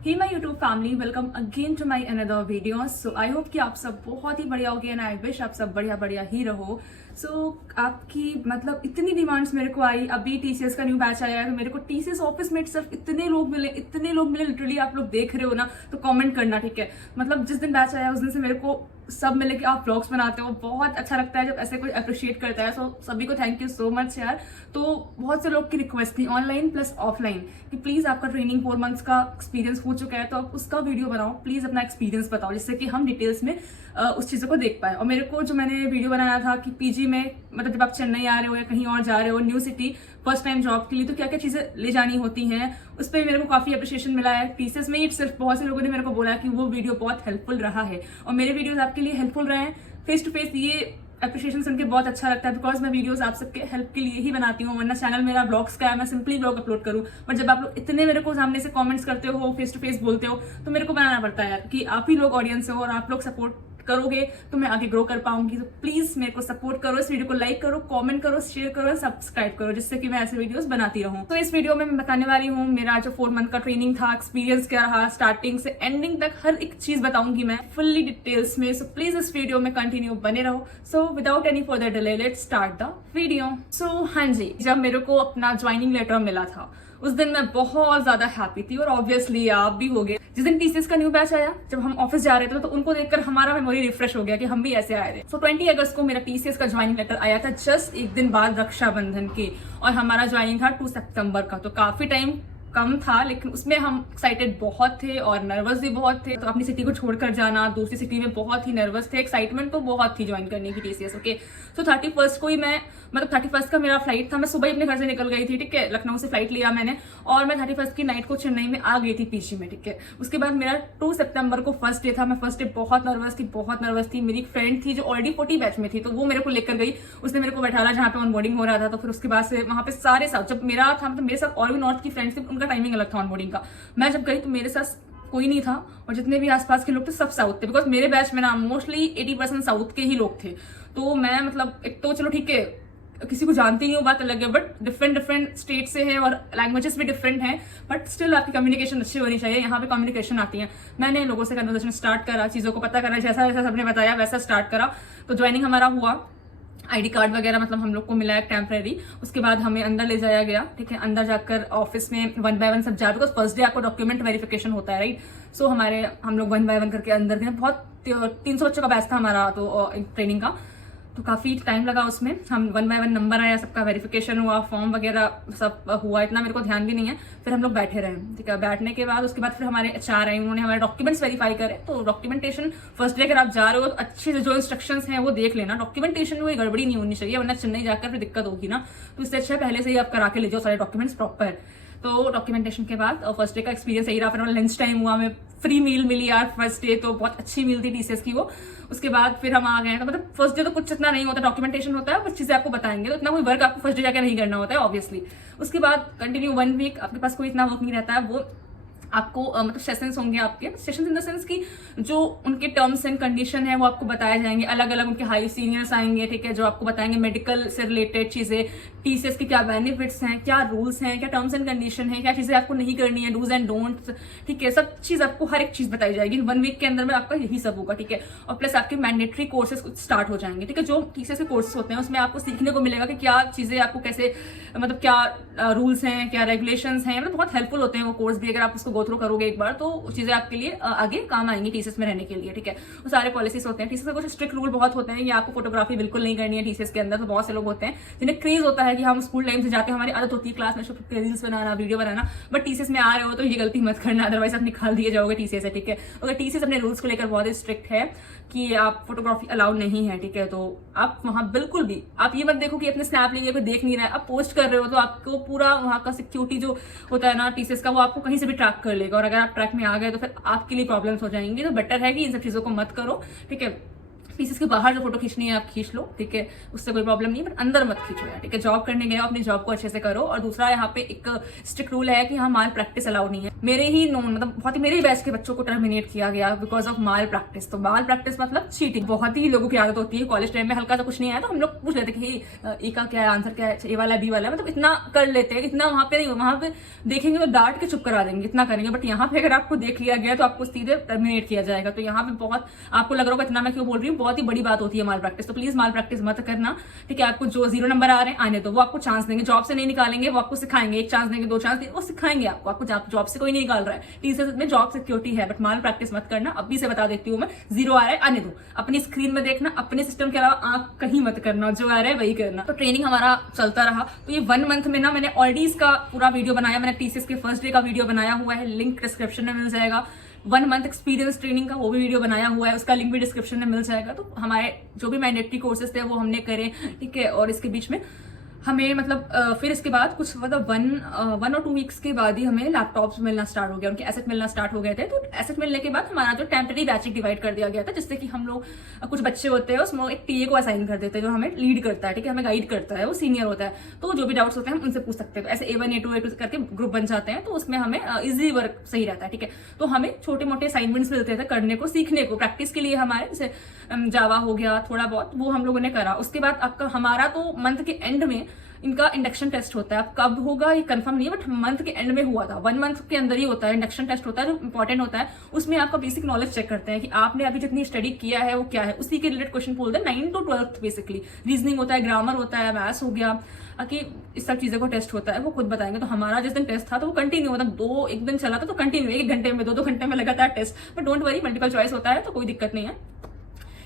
He my YouTube family, welcome again to my another video. So I hope कि आप सब बहुत ही बढ़िया होगे एंड आई विश आप सब बढ़िया बढ़िया ही रहो। आपकी मतलब इतनी डिमांड्स मेरे को आई, अभी टीसीएस का न्यू बैच आया है तो मेरे को टीसीएस ऑफिस में सिर्फ इतने लोग मिले लिटरली आप लोग देख रहे हो ना, तो कमेंट करना, ठीक है। मतलब जिस दिन बैच आया उस दिन से मेरे को सब मिले कि आप व्लॉग्स बनाते हो, बहुत अच्छा लगता है जब ऐसे कोई अप्रिशिएट करता है। सो सभी को थैंक यू सो मच यार। तो बहुत से लोग की रिक्वेस्ट थी ऑनलाइन प्लस ऑफलाइन कि प्लीज आपका ट्रेनिंग 4 मंथ्स का एक्सपीरियंस हो चुका है तो आप उसका वीडियो बनाओ, प्लीज अपना एक्सपीरियंस बताओ जिससे कि हम डिटेल्स में उस चीज़ों को देख पाए। और मेरे को जो मैंने वीडियो बनाया था कि पीजी में मतलब जब आप चेन्नई आ रहे हो या कहीं और जा रहे हो new city first time job के लिए, तो क्या क्या चीज़ें ले जानी होती हैं, उस पर मेरे को काफ़ी अप्रिशिएशन मिला है। टीसीएस में ही सिर्फ बहुत से लोगों ने मेरे को बोला कि वो वीडियो बहुत हेल्पफुल रहा है और मेरे वीडियोस आपके लिए हेल्पफुल रहे हैं। फेस टू फेस ये अप्रिशिएशन सुन के बहुत अच्छा लगता है, बिकॉज मैं वीडियोस आप सबके हेल्प के लिए ही बनाती हूँ, वरना चैनल मेरा ब्लॉग्स का है, मैं सिंपली ब्लॉग अपलोड करूँ। बट जब आप लोग इतने मेरे को सामने से कमेंट्स करते हो, फेस टू फेस बोलते हो, तो मेरे को बनाना पड़ता है यार कि आप ही लोग ऑडियंस हो और आप लोग सपोर्ट करोगे तो मैं आगे ग्रो कर पाऊंगी। तो प्लीज मेरे को सपोर्ट करो, इस वीडियो को लाइक करो, कमेंट करो, शेयर करो, सब्सक्राइब करो, जिससे कि मैं ऐसे वीडियोस बनाती रहूं। तो इस वीडियो में मैं बताने वाली हूँ मेरा जो 4 मंथ का ट्रेनिंग था, एक्सपीरियंस क्या रहा, स्टार्टिंग से एंडिंग तक हर एक चीज बताऊंगी मैं फुल्ली डिटेल्स में। सो प्लीज इस वीडियो में कंटिन्यू बने रहो। So without any further delay let's start the video. So हाँ जी, जब मेरे को अपना ज्वाइनिंग लेटर मिला था उस दिन मैं बहुत ज्यादा हैप्पी थी और ऑब्वियसली आप भी होगे। जिस दिन टीसीएस का न्यू बैच आया, जब हम ऑफिस जा रहे थे तो उनको देखकर हमारा मेमोरी रिफ्रेश हो गया कि हम भी ऐसे आए थे। सो 20 अगस्त को मेरा टीसीएस का ज्वाइनिंग लेटर आया था, जस्ट एक दिन बाद रक्षाबंधन के, और हमारा ज्वाइनिंग था 2 सितंबर का। तो काफी टाइम कम था लेकिन उसमें हम एक्साइटेड बहुत थे और नर्वस भी बहुत थे। तो अपनी सिटी को छोड़कर जाना, दूसरी सिटी में बहुत ही नर्वस थे, एक्साइटमेंट तो बहुत थी ज्वाइन करने की टीसीएस। ओके, तो 31 को ही मैं मतलब 31 का मेरा फ्लाइट था, मैं सुबह ही अपने घर से निकल गई थी, ठीक है। लखनऊ से फ्लाइट लिया मैंने और मैं 31 की नाइट को चेन्नई में आ गई थी पीजी में, ठीक है। उसके बाद मेरा 2 सितंबर को फर्स्ट डे था। मैं फर्स्ट डे बहुत नर्वस थी। मेरी एक फ्रेंड थी जो ऑलरेडी 40 बैच में थी, तो वो मेरे को लेकर गई, उसने मेरे को बैठाला जहाँ पे ऑनबोर्डिंग हो रहा था। तो फिर उसके बाद से वहाँ पे सारे साथ जब मेरा था, मतलब मेरे साथ और भी नॉर्थ की फ्रेंड्स थी, उनका टाइमिंग अलग था ऑनबोर्डिंग का। मैं जब गई तो मेरे साथ कोई नहीं था और जितने भी आसपास के लोग थे सब साउथ थे, बिकॉज मेरे बैच में ना मोस्टली 80% साउथ के ही लोग थे। तो मैं मतलब एक तो चलो ठीक है किसी को जानती नहीं हूँ, बात अलग है, बट डिफरेंट स्टेट से है और लैंग्वेजेस भी डिफरेंट हैं, बट स्टिल आपकी कम्युनिकेशन अच्छी होनी चाहिए। यहाँ पे कम्युनिकेशन आती है। मैंने लोगों से कन्वर्सेशन स्टार्ट करा, चीज़ों को पता करा, जैसा जैसा सबने बताया वैसा स्टार्ट करा। तो ज्वाइनिंग हमारा हुआ, आईडी कार्ड वगैरह मतलब हम लोग को मिला है टेम्परेरी। उसके बाद हमें अंदर ले जाया गया, ठीक है। अंदर जाकर ऑफिस में 1 बाय 1 सब जा, बिकॉज फर्स्ट डे आपको डॉक्यूमेंट वेरिफिकेशन होता है, राइट। सो हम लोग 1 बाय 1 करके अंदर गए। बहुत 300 बच्चों का बैच था हमारा तो ट्रेनिंग का, तो काफ़ी टाइम लगा उसमें। हम 1 बाय 1 नंबर आया, सबका वेरिफिकेशन हुआ, फॉर्म वगैरह सब हुआ, इतना मेरे को ध्यान भी नहीं है। फिर हम लोग बैठे रहे, ठीक है। बैठने के बाद उसके बाद फिर हमारे एचआर आए, उन्होंने हमारे डॉक्यूमेंट्स वेरीफाई करे। तो डॉक्यूमेंटेशन फर्स्ट डे अगर आप जा रहे हो तो अच्छे से जो इंस्ट्रक्शंस हैं वो देख लेना, डॉक्यूमेंटेशन में कोई गड़बड़ी नहीं होनी चाहिए, वरना चेन्नई जाकर फिर दिक्कत होगी ना। तो इससे अच्छा पहले से ही आप करा के ले जाओ सारे डॉक्यूमेंट्स प्रॉपर। तो डॉक्यूमेंटेशन के बाद फर्स्ट डे का एक्सपीरियंस यही रहा। फिर लंच टाइम हुआ, हमें फ्री मील मिली यार फर्स्ट डे, तो बहुत अच्छी मील थी टीसीएस की वो। उसके बाद फिर हम आ गए। तो मतलब फर्स्ट डे तो कुछ इतना नहीं होता, डॉक्यूमेंटेशन होता है, कुछ चीजें आपको बताएंगे, तो इतना कोई वर्क आपको फर्स्ट डे जाकर नहीं करना होता है ऑब्वियसली। उसके बाद कंटिन्यू 1 वीक आपके पास कोई इतना वर्क नहीं रहता है। वो आपको मतलब सेशंस होंगे आपके, सेशंस इन द सेंस की जो उनके टर्म्स एंड कंडीशन है वो आपको बताए जाएंगे। अलग अलग उनके हाई सीनियर्स आएंगे, ठीक है, जो आपको बताएंगे मेडिकल से रिलेटेड चीजें, टीसीएस के क्या बेनिफिट्स हैं, क्या रूल्स हैं, क्या टर्म्स एंड कंडीशन है, क्या चीजें आपको नहीं करनी है, डूज एंड डोंट्स, ठीक है। सब चीज आपको हर एक चीज बताई जाएगी 1 वीक के अंदर में, आपका यही सब होगा, ठीक है। और प्लस आपके मैंडेटरी कोर्सेज स्टार्ट हो जाएंगे, ठीक है। जो टीसीएस के कोर्सेज होते हैं उसमें आपको सीखने को मिलेगा कि क्या चीजें आपको कैसे मतलब क्या रूल्स हैं, क्या रेगुलेशंस हैं, मतलब बहुत हेल्पफुल होते हैं वो कोर्स भी। अगर आप उसको गो थ्रू करोगे एक बार तो चीजें आपके लिए आगे काम आएंगी टीसीएस में रहने के लिए, ठीक है। वो सारे पॉलिसीज होते हैं टीसीएस में, कुछ स्ट्रिक्ट रूल बहुत होते हैं कि आपको फोटोग्राफी बिल्कुल नहीं करनी है टीसीएस के अंदर। तो बहुत से लोग होते हैं जिन्हें क्रेज होता है कि हम स्कूल टाइम से जाते हैं, हमारी आदत होती है क्लास में reels banana, video banana, but TCS में आ रहे हो तो ये गलती मत करना, अदरवाइज आप निकाल दिए जाओगे टीसीएस से, ठीक है। अगर टीसीएस अपने रूल्स को लेकर बहुत ही स्ट्रिक्ट है कि आप फोटोग्राफी अलाउड नहीं है, ठीक है। तो आप वहां बिल्कुल भी आप ये मत देखो कि अपने स्नैप लिए कोई देख नहीं रहा है, आप पोस्ट कर रहे हो तो आपको पूरा वहाँ का सिक्योरिटी जो होता है ना टीसीएस का, वो आपको कहीं से भी ट्रैक कर लेगा। और अगर आप ट्रैक में आ गए तो फिर आपके लिए प्रॉब्लम्स हो जाएंगी। तो बेटर है कि इन सब चीजों को मत करो, ठीक है। पीसेस के बाहर जो फोटो खींचनी है आप खींच लो, ठीक है, उससे कोई प्रॉब्लम नहीं, बट अंदर मत खींचो यार, ठीक है। जॉब करने गए हो, अपनी जॉब को अच्छे से करो। और दूसरा यहाँ पे एक स्ट्रिक्ट रूल है कि यहाँ माल प्रैक्टिस अलाउड नहीं है। मेरे ही नोन मतलब बहुत ही मेरे ही बैच के बच्चों को टर्मिनेट किया गया बिकॉज ऑफ माल प्रैक्टिस। तो माल प्रैक्टिस मतलब चीटिंग। बहुत ही लोगों की आदत होती है, कॉलेज टाइम में हल्का सा कुछ नहीं आया तो हम लोग पूछ लेते कि ए का क्या है, आंसर क्या है, ए वाला बी वाला है, मतलब इतना कर लेते हैं। इतना वहां पे नहीं, वहां पे देखेंगे तो डांट के चुप करा देंगे, इतना करेंगे। बट यहाँ पे अगर आपको देख लिया गया तो आपको सीधे टर्मिनेट किया जाएगा। तो यहाँ पे बहुत आपको लग रहा होगा इतना मैं क्यों बोल रही हूँ, बहुत ही बड़ी बात होती है माल प्रैक्टिस। तो प्लीज माल प्रैक्टिस मत करना, ठीक है। आपको जो 0 नंबर आ रहे हैं आने दो, वो आपको चांस देंगे, जॉब से नहीं निकालेंगे, वो आपको सिखाएंगे। 1 चांस देंगे, 2 चांस देंगे, वो सिखाएंगे आपको जॉब से कोई नहीं निकाल रहा है। टीसीएस में जॉब सिक्योरिटी है, बट माल प्रैक्टिस मत करना। अभी से बता देती हूँ मैं, 0 आ रहा है आने दो, अपनी स्क्रीन में देखना, अपने सिस्टम के अलावा आंख कहीं मत करना, जो आ रहा है वही करना। तो ट्रेनिंग हमारा चलता रहा। तो ये 1 मंथ में ना मैंने ऑलरेडी इसका पूरा वीडियो बनाया, मैंने टीसीएस के फर्स्ट डे का वीडियो बनाया हुआ है, लिंक डिस्क्रिप्शन में मिल जाएगा। 1 मंथ एक्सपीरियंस ट्रेनिंग का वो भी वीडियो बनाया हुआ है, उसका लिंक भी डिस्क्रिप्शन में मिल जाएगा। तो हमारे जो भी मैंडेटरी कोर्सेज थे वो हमने करे, ठीक है। और इसके बीच में हमें मतलब फिर इसके बाद कुछ मतलब 1 और 2 वीक्स के बाद ही हमें लैपटॉप्स मिलना स्टार्ट हो गया, उनके एसेट मिलना स्टार्ट हो गए थे। तो एसेट मिलने के बाद हमारा जो टेम्पररी बैचिंग डिवाइड कर दिया गया था, जिससे कि हम लोग कुछ बच्चे होते हैं उसमें एक टीए को असाइन कर देते हैं जो हमें लीड करता है, ठीक है, हमें गाइड करता है, वो सीनियर होता है। तो जो भी डाउट्स होते हैं हम उनसे पूछ सकते हैं। तो ऐसे A1 A2 A2 करके ग्रुप बन जाते हैं, तो उसमें हमें इजी वर्क सही रहता है, ठीक है। तो हमें छोटे मोटे असाइनमेंट्स मिलते थे करने को, सीखने को, प्रैक्टिस के लिए हमारे, जैसे जावा हो गया थोड़ा बहुत, वो हम लोगों ने करा। उसके बाद आपका हमारा तो मंथ के एंड में इनका इंडक्शन टेस्ट होता है। अब कब होगा ये कंफर्म नहीं है, बट मंथ के एंड में हुआ था, 1 मंथ के अंदर ही होता है। इंडक्शन टेस्ट होता है जो इंपॉर्टेंट होता है, उसमें आपका बेसिक नॉलेज चेक करते हैं कि आपने अभी जितनी स्टडी किया है वो क्या है, उसी के रिलेटेड क्वेश्चन बोलते हैं। 9 to 12 बेसिकली रीजनिंग होता है, ग्रामर होता है, मैथ्स हो गया, कि इस सब चीजों को टेस्ट होता है, वो खुद बताएंगे। तो हमारा जिस दिन टेस्ट था तो वो कंटिन्यू, मतलब एक दिन चला था तो कंटिन्यू 1 घंटे में 2 घंटे में लगातार test. But don't worry, multiple choice होता है तो कोई दिक्कत नहीं है।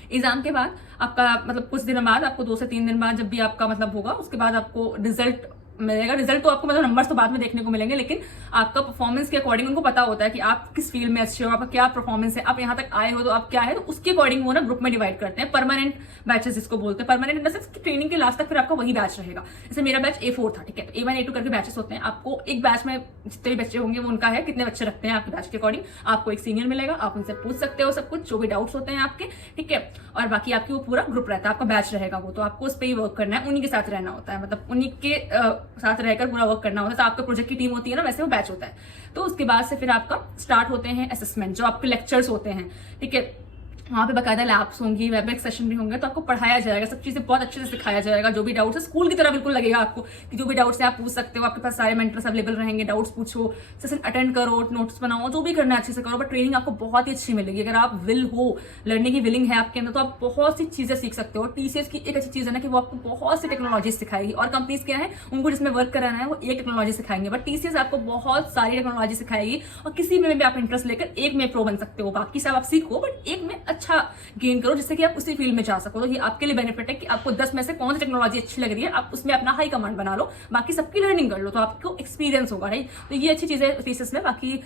एग्जाम के बाद आपका मतलब कुछ दिन बाद, आपको 2 से 3 दिन बाद जब भी आपका मतलब होगा, उसके बाद आपको रिजल्ट मिलेगा। रिजल्ट तो आपको मतलब नंबर्स तो बाद में देखने को मिलेंगे, लेकिन आपका परफॉर्मेंस के अकॉर्डिंग उनको पता होता है कि आप किस फील्ड में अच्छे हो, आपका क्या परफॉर्मेंस है, आप यहाँ तक आए हो तो आप क्या है, तो उसके अकॉर्डिंग वो ना ग्रुप में डिवाइड करते हैं। परमानेंट बैचेस जिसको बोलते हैं, परमानेंट इन द सेंस कि ट्रेनिंग के लास्ट तक फिर आपका वही बैच रहेगा। जैसे मेरा बैच A4 था, ठीक है, तो A1 A2 करके बैचेस होते हैं। आपको एक बैच में जितने भी बच्चे होंगे वो उनका है, कितने बच्चे रखते हैं आपके बैच के अकॉर्डिंग। आपको एक सीनियर मिलेगा, आप उनसे पूछ सकते हो सब कुछ, जो भी डाउट्स होते हैं आपके, ठीक है। और बाकी आपकी वो पूरा ग्रुप रहता है, आपका बैच रहेगा वो, तो आपको उस पर ही वर्क करना है, उन्हीं के साथ रहना होता है, मतलब उन्हीं के साथ रहकर पूरा वर्क करना होता है। तो आपका प्रोजेक्ट की टीम होती है ना, वैसे वो बैच होता है। तो उसके बाद से फिर आपका स्टार्ट होते हैं असेसमेंट, जो आपके लेक्चर्स होते हैं, ठीक है। वहाँ पे बाकायदा लैब्स होंगी, वेबएक्स सेशन भी होंगे, तो आपको पढ़ाया जाएगा, सब चीजें बहुत अच्छे से सिखाया जाएगा। जो भी डाउट्स है स्कूल की तरह बिल्कुल लगेगा आपको कि जो भी डाउट्स है आप पूछ सकते हो, आपके पास सारे मेंटर्स अवेलेबल रहेंगे, डाउट्स पूछो, सेशन अटेंड करो, नोट्स बनाओ, जो भी करना है अच्छे से करो। बट ट्रेनिंग आपको बहुत ही अच्छी मिलेगी। अगर आप विल हो, लर्निंग की विलिंग है आपके अंदर, तो आप बहुत सी चीजें सीख सकते हो। टीसीएस की एक अच्छी चीज है ना कि वो आपको बहुत सी टेक्नोलॉजी सिखाएगी। और कंपनीज क्या है, उनको जिसमें वर्क कराना है वो एक टेक्नोलॉजी सिखाएंगे, बट टीसीएस आपको बहुत सारी टेक्नोलॉजी सिखाएगी। और किसी में भी आप इंटरेस्ट लेकर एक में प्रो बन सकते हो। बाकी सब आप सीखो, बट एक में अच्छा गेन करो, जिससे कि आप उसी फील्ड में जा सको। तो ये आपके लिए बेनिफिट है कि आपको 10 में से कौन सी टेक्नोलॉजी अच्छी लग रही है, आप उसमें अपना हाई कमांड बना लो, बाकी सबकी लर्निंग कर लो, तो आपको एक्सपीरियंस होगा, राइट। तो ये अच्छी चीज है टीसीएस में। बाकी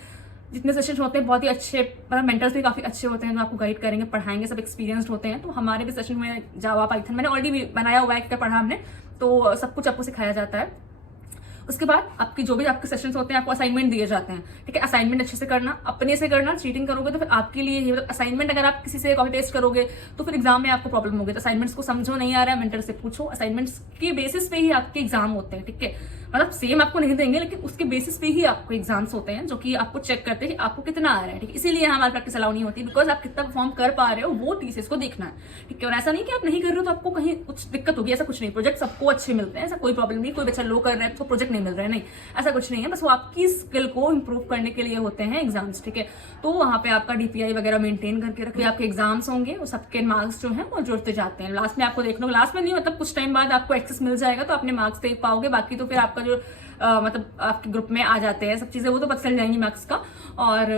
जितने सेशन होते हैं बहुत ही अच्छे, मतलब मेंटर्स भी काफी अच्छे होते हैं जो आपको गाइड करेंगे, पढ़ाएंगे, सब एक्सपीरियंस्ड होते हैं। तो हमारे भी सेशन में जावा, पाइथन मैंने ऑलरेडी बनाया हुआ है, क्या पढ़ा हमने, तो सब कुछ आपको सिखाया जाता है। उसके बाद आपकी जो भी आपके सेशंस होते हैं आपको असाइनमेंट दिए जाते हैं, ठीक है। असाइनमेंट अच्छे से करना, अपने से करना, चीटिंग करोगे तो फिर आपके लिए ही, मतलब असाइनमेंट अगर आप किसी से कॉपी पेस्ट करोगे तो फिर एग्जाम में आपको प्रॉब्लम होगी। तो असाइनमेंट्स को समझो, नहीं आ रहा है मेंटर से पूछो, असाइनमेंट्स के बेसिस पे ही आपके एग्जाम होते हैं, ठीक है। मतलब सेम आपको नहीं देंगे, लेकिन उसके बेसिस पे ही आपको एग्जाम्स होते हैं, जो कि आपको चेक करते हैं कि आपको कितना आ रहा है, ठीक है। इसीलिए हमारी प्रैक्टिस अलाउ नहीं होती, बिकॉज आप कितना परफॉर्म कर पा रहे हो वो टीसीएस को देखना है, ठीक है। और ऐसा नहीं कि आप नहीं कर रहे हो तो आपको कहीं कुछ दिक्कत होगी, ऐसा कुछ नहीं। प्रोजेक्ट सबको अच्छे मिलते हैं, ऐसा कोई प्रॉब्लम नहीं। कोई बच्चा लो कर रहा है तो प्रोजेक्ट नहीं मिल रहा है, नहीं, ऐसा कुछ नहीं है। बस वो आपकी स्किल को इंप्रूव करने के लिए होते हैं एग्जाम्स, ठीक है। तो वहाँ पे आपका डीपीआई वगैरह मेंटेन करके रखिए। आपके एग्जाम्स होंगे, वो सबके मार्क्स जो हैं वो जुड़ते जाते हैं। लास्ट में आपको देख लो, लास्ट में नहीं, मतलब कुछ टाइम बाद आपको एक्सेस मिल जाएगा तो अपने मार्क्स देख पाओगे। बाकी तो फिर आपका जो मतलब आपके ग्रुप में आ जाते हैं सब चीजें, वो तो पता चल जाएंगी मार्क्स का। और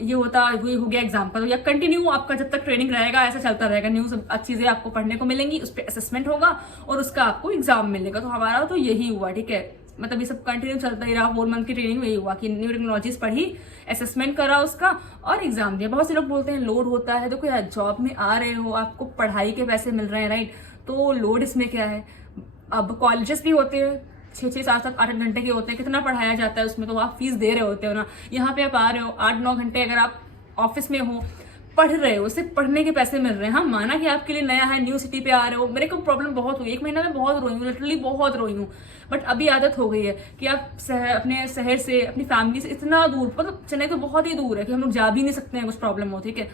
ये हो गया एग्जाम का। तो या कंटिन्यू आपका जब तक ट्रेनिंग रहेगा ऐसा चलता रहेगा, न्यू सब चीजें आपको पढ़ने को मिलेंगी, उस पर असेसमेंट होगा और उसका आपको एग्जाम मिलेगा। तो हमारा तो यही हुआ, ठीक है। मतलब ये सब कंटिन्यू चलता ही रहा। 4 मंथ की ट्रेनिंग में यही हुआ कि न्यू टेक्नोलॉजीज पढ़ी, असेसमेंट करा उसका और एग्जाम दिया। बहुत से लोग बोलते हैं लोड होता है। देखो यार, जॉब में आ रहे हो, आपको पढ़ाई के पैसे मिल रहे हैं, राइट। तो लोड इसमें क्या है। अब कॉलेजेस भी होते हैं 6-6, 7-7, 8 घंटे के होते हैं, कितना पढ़ाया जाता है उसमें, तो आप फीस दे रहे होते हो ना। यहाँ पे आप आ रहे हो 8-9 घंटे, अगर आप ऑफिस में हो, पढ़ रहे हो, सिर्फ पढ़ने के पैसे मिल रहे हैं। हाँ, माना कि आपके लिए नया है, न्यू सिटी पे आ रहे हो, मेरे को प्रॉब्लम बहुत हुई, 1 महीना में बहुत रोई हूँ, लिटरली बहुत रोई हूँ। बट अभी आदत हो गई है कि आप अपने शहर से, अपनी फैमिली से इतना दूर, मतलब चेन्नई तो बहुत ही दूर है कि हम लोग जा भी नहीं सकते हैं, कुछ प्रॉब्लम हो, ठीक है।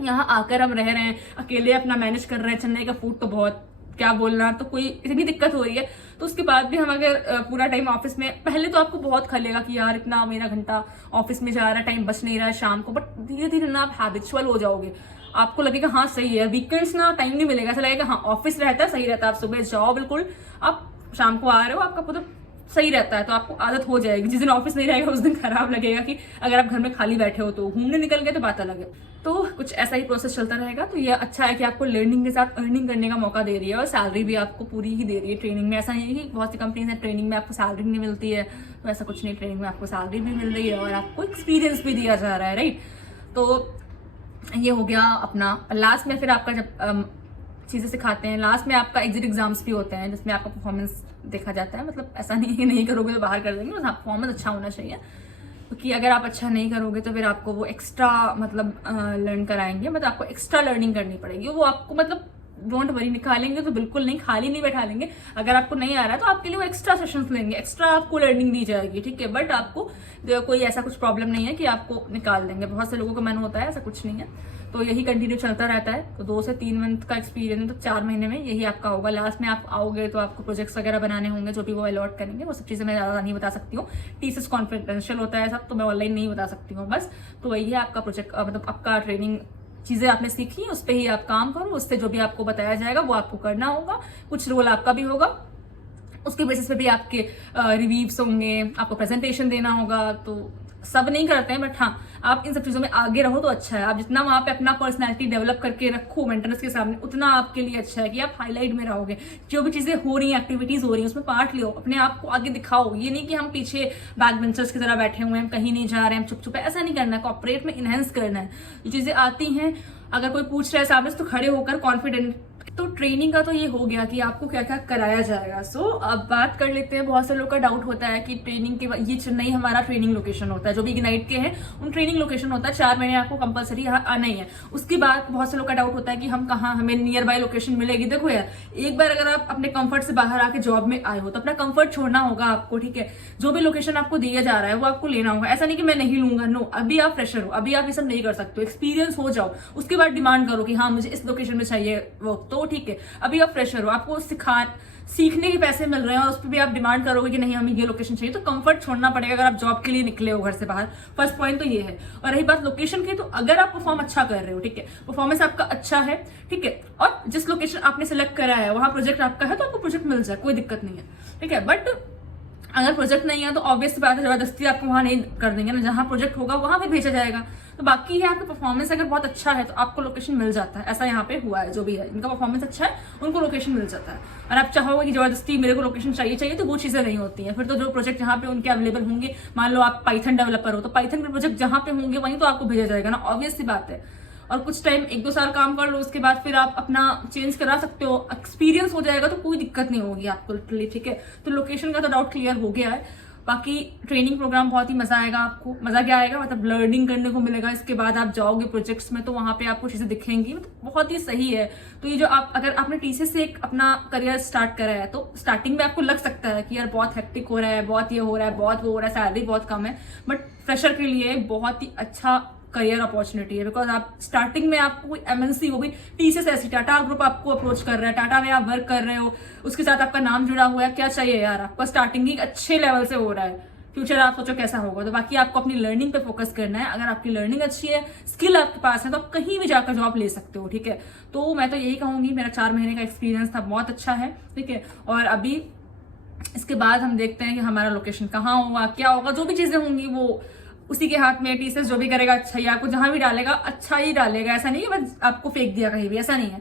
यहाँ आकर हम रह रहे हैं, अकेले अपना मैनेज कर रहे हैं। चेन्नई का फूड तो बहुत क्या बोलना, तो कोई इतनी दिक्कत हो रही है, तो उसके बाद भी हम अगर पूरा टाइम ऑफिस में, पहले तो आपको बहुत खलेगा कि यार इतना मेरा घंटा ऑफिस में जा रहा है, टाइम बच नहीं रहा है शाम को, बट धीरे धीरे ना आप हैबिचुअल हो जाओगे। आपको लगेगा हाँ सही है, वीकेंड्स ना टाइम नहीं मिलेगा, ऐसा लगेगा हाँ ऑफिस रहता है, सही रहता है, आप सुबह जाओ बिल्कुल, आप शाम को आ रहे हो, आपका पूरा सही रहता है, तो आपको आदत हो जाएगी। जिस दिन ऑफिस नहीं रहेगा उस दिन खराब लगेगा कि अगर आप घर में खाली बैठे हो, तो घूमने निकल गए तो बात अलग है। तो कुछ ऐसा ही प्रोसेस चलता रहेगा। तो ये अच्छा है कि आपको लर्निंग के साथ अर्निंग करने का मौका दे रही है, और सैलरी भी आपको पूरी ही दे रही है ट्रेनिंग में। ऐसा नहीं है कि बहुत सी कंपनीज हैं ट्रेनिंग में आपको सैलरी नहीं मिलती है, तो ऐसा कुछ नहीं, ट्रेनिंग में आपको सैलरी भी मिल रही है और आपको एक्सपीरियंस भी दिया जा रहा है, राइट। तो ये हो गया अपना। लास्ट में फिर आपका जब चीज़ें सिखाते हैं, लास्ट में आपका एग्जिट एग्जाम्स भी होते हैं, जिसमें आपका परफॉर्मेंस देखा जाता है। मतलब ऐसा नहीं है कि नहीं करोगे तो बाहर कर देंगे, बस परफॉर्मेंस अच्छा होना चाहिए, क्योंकि अगर आप अच्छा नहीं करोगे तो फिर आपको वो एक्स्ट्रा मतलब लर्न कराएंगे, मतलब आपको एक्स्ट्रा लर्निंग करनी पड़ेगी। वो आपको मतलब डोंट वरी, निकालेंगे तो बिल्कुल नहीं, खाली नहीं बैठा लेंगे। अगर आपको नहीं आ रहा है तो आपके लिए वो एक्स्ट्रा सेशंस लेंगे, एक्स्ट्रा आपको लर्निंग दी जाएगी, ठीक है। बट आपको कोई ऐसा कुछ प्रॉब्लम नहीं है कि आपको निकाल देंगे। बहुत से लोगों का मन होता है, ऐसा कुछ नहीं है। तो यही कंटिन्यू चलता रहता है। तो 2 से 3 मंथ का एक्सपीरियंस, तो 4 महीने में यही आपका होगा। लास्ट में आप आओगे तो आपको प्रोजेक्ट्स वगैरह बनाने होंगे, जो भी वो अलॉट करेंगे। वो सब चीज़ें मैं ज़्यादा नहीं बता सकती हूँ, टीसीएस कॉन्फिडेंशियल होता है सब, तो मैं ऑनलाइन नहीं बता सकती हूँ बस। तो वही है आपका प्रोजेक्ट, मतलब आपका ट्रेनिंग, चीज़ें आपने सीखी उस पर ही आप काम करो, उससे जो भी आपको बताया जाएगा वो आपको करना होगा। कुछ रोल आपका भी होगा, उसके बेसिस पे भी आपके रिव्यूज होंगे, आपको प्रेजेंटेशन देना होगा। तो सब नहीं करते हैं, बट हाँ आप इन सब चीज़ों में आगे रहो तो अच्छा है। आप जितना वहाँ पे अपना पर्सनैलिटी डेवलप करके रखो मेंटर्स के सामने, उतना आपके लिए अच्छा है कि आप हाईलाइट में रहोगे। जो भी चीज़ें हो रही हैं, एक्टिविटीज़ हो रही हैं, उसमें पार्ट लो, अपने आप को आगे दिखाओ। ये नहीं कि हम पीछे बैक बेंचर्स की तरह बैठे हुए हैं, हम कहीं नहीं जा रहे हैं, हम चुप चुप है, ऐसा नहीं करना है। कॉर्पोरेट में इनहेंस करना है। जो चीज़ें आती हैं, अगर कोई पूछ रहा है सामने से, तो खड़े होकर कॉन्फिडेंट। तो ट्रेनिंग का तो ये हो गया कि आपको क्या क्या कराया जाएगा। सो अब बात कर लेते हैं। बहुत से लोग का डाउट होता है कि ट्रेनिंग के ये चेन्नई हमारा ट्रेनिंग लोकेशन होता है, जो भी इग्नाइट के हैं उन ट्रेनिंग लोकेशन होता है। 4 महीने आपको कंपलसरी यहाँ आना ही है। उसके बाद बहुत से लोग का डाउट होता है कि हम कहाँ, हमें नियर बाय लोकेशन मिलेगी। देखो यार, एक बार अगर आप अपने कंफर्ट से बाहर आके जॉब में आए हो तो अपना कंफर्ट छोड़ना होगा आपको, ठीक है। जो भी लोकेशन आपको दिया जा रहा है वो आपको लेना होगा। ऐसा नहीं कि मैं नहीं लूंगा, नो। अभी आप फ्रेशर हो, अभी आप ये सब नहीं कर सकते हो, एक्सपीरियंस हो जाओ, उसके बाद डिमांड करो कि हाँ मुझे इस लोकेशन में चाहिए वो, तो ठीक है। अभी आप फ्रेशर हो, आपको सीखने के पैसे मिल रहे हैं और उस पर भी आप डिमांड करोगे कि नहीं हमें ये लोकेशन चाहिए, तो कंफर्ट छोड़ना पड़ेगा अगर आप जॉब के लिए निकले हो घर से बाहर। फर्स्ट पॉइंट तो ये है। और रही बात लोकेशन की, तो अगर आप परफॉर्म अच्छा कर रहे हो, ठीक है, परफॉर्मेंस आपका अच्छा है, ठीक है, और जिस लोकेशन आपने सेलेक्ट करा है वहां प्रोजेक्ट आपका है, तो आपको प्रोजेक्ट मिल जाए, कोई दिक्कत नहीं है, ठीक है। बट अगर प्रोजेक्ट नहीं है तो ऑब्वियस बात है, जबरदस्ती आपको वहां नहीं कर देंगे ना, जहां प्रोजेक्ट होगा वहां पे भेजा जाएगा। तो बाकी है आपका परफॉर्मेंस अगर बहुत अच्छा है तो आपको लोकेशन मिल जाता है। ऐसा यहाँ पे हुआ है, जो भी है इनका परफॉर्मेंस अच्छा है उनको लोकेशन मिल जाता है। और आप चाहोगे कि जबरदस्ती मेरे को लोकेशन चाहिए तो वो चीजें नहीं होती हैं। फिर तो जो प्रोजेक्ट जहाँ पे उनके अवेलेबल होंगे, मान लो आप पाइथन डेवलपर हो तो पाइथन के प्रोजेक्ट जहाँ पे होंगे वहीं तो आपको भेजा जाएगा ना, ऑब्वियस सी बात है। और कुछ टाइम 1-2 साल काम कर लो, उसके बाद फिर आप अपना चेंज करा सकते हो, एक्सपीरियंस हो जाएगा तो कोई दिक्कत नहीं होगी आपको, लिटरली, ठीक है। तो लोकेशन का तो डाउट क्लियर हो गया है। बाकी ट्रेनिंग प्रोग्राम बहुत ही मजा आएगा आपको। मजा क्या आएगा, मतलब लर्निंग करने को मिलेगा। इसके बाद आप जाओगे प्रोजेक्ट्स में तो वहां पे आपको चीजें दिखेंगी, मतलब बहुत ही सही है। तो ये जो आप, अगर आपने टीसीएस से एक अपना करियर स्टार्ट करा है तो स्टार्टिंग में आपको लग सकता है कि यार बहुत हेक्टिक हो रहा है, बहुत ये हो रहा है, बहुत वो हो रहा है, सैलरी बहुत कम है, बट फ्रेशर के लिए बहुत ही अच्छा करियर अपॉर्चुनिटी है। बिकॉज आप स्टार्टिंग में आपको कोई एमएनसी, वो भी टीसीएस ऐसी, टाटा ग्रुप आपको अप्रोच कर रहा है, टाटा में आप वर्क कर रहे हो, उसके साथ आपका नाम जुड़ा हुआ है, क्या चाहिए यार, आपका स्टार्टिंग ही अच्छे लेवल से हो रहा है। फ्यूचर आप सोचो कैसा होगा। तो बाकी आपको अपनी लर्निंग पे फोकस करना है। अगर आपकी लर्निंग अच्छी है, स्किल आपके पास है, तो आप कहीं भी जाकर जॉब ले सकते हो, ठीक है। तो मैं तो यही कहूंगी, मेरा 4 महीने का एक्सपीरियंस था, बहुत अच्छा है, ठीक है। और अभी इसके बाद हम देखते हैं कि हमारा लोकेशन कहाँ होगा, क्या होगा, जो भी चीजें होंगी वो उसी के हाथ में। टीसीएस जो भी करेगा अच्छा ही, आपको जहां भी डालेगा अच्छा ही डालेगा। ऐसा नहीं है बस आपको फेंक दिया कहीं भी, ऐसा नहीं है।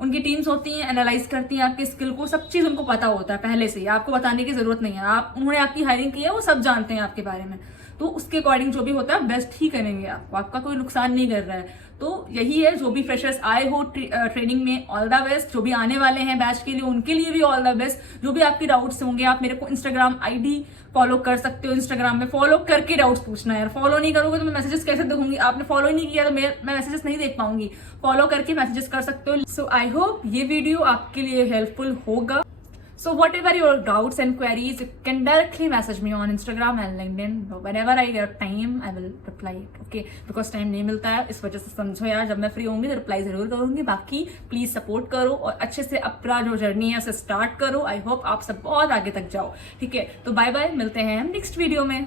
उनकी टीम्स होती हैं, एनालाइज करती हैं आपके स्किल को, सब चीज उनको पता होता है पहले से ही, आपको बताने की जरूरत नहीं है। आप, उन्होंने आपकी हायरिंग की है, वो सब जानते हैं आपके बारे में। तो उसके अकॉर्डिंग जो भी होता है बेस्ट ही करेंगे, आपका कोई नुकसान नहीं कर रहा है। तो यही है, जो भी फ्रेशर्स आए हो ट्रेनिंग में, ऑल द बेस्ट। जो भी आने वाले हैं बैच के लिए, उनके लिए भी ऑल द बेस्ट। जो भी आपके डाउट्स होंगे, आप मेरे को इंस्टाग्राम आईडी फॉलो कर सकते हो। इंस्टाग्राम में फॉलो करके डाउट्स पूछना है यार, फॉलो नहीं करोगे तो मैं मैसेजेस कैसे देखूंगी? आपने फॉलो ही नहीं किया तो मैं मैसेजेस नहीं देख पाऊंगी। फॉलो करके मैसेजेस कर सकते हो। सो आई होप ये वीडियो आपके लिए हेल्पफुल होगा। So whatever your doubts and queries, you can directly message me on Instagram and LinkedIn. Whenever I get time, I will reply it. Okay? Because time नहीं मिलता है, इस वजह से समझो यार, जब मैं फ्री होंगी तो रिप्लाई जरूर करूंगी। बाकी प्लीज सपोर्ट करो और अच्छे से अपना जो जर्नी है उसे स्टार्ट करो। आई होप आप सब बहुत आगे तक जाओ। ठीक है, तो बाय बाय, मिलते हैं हम नेक्स्ट वीडियो में।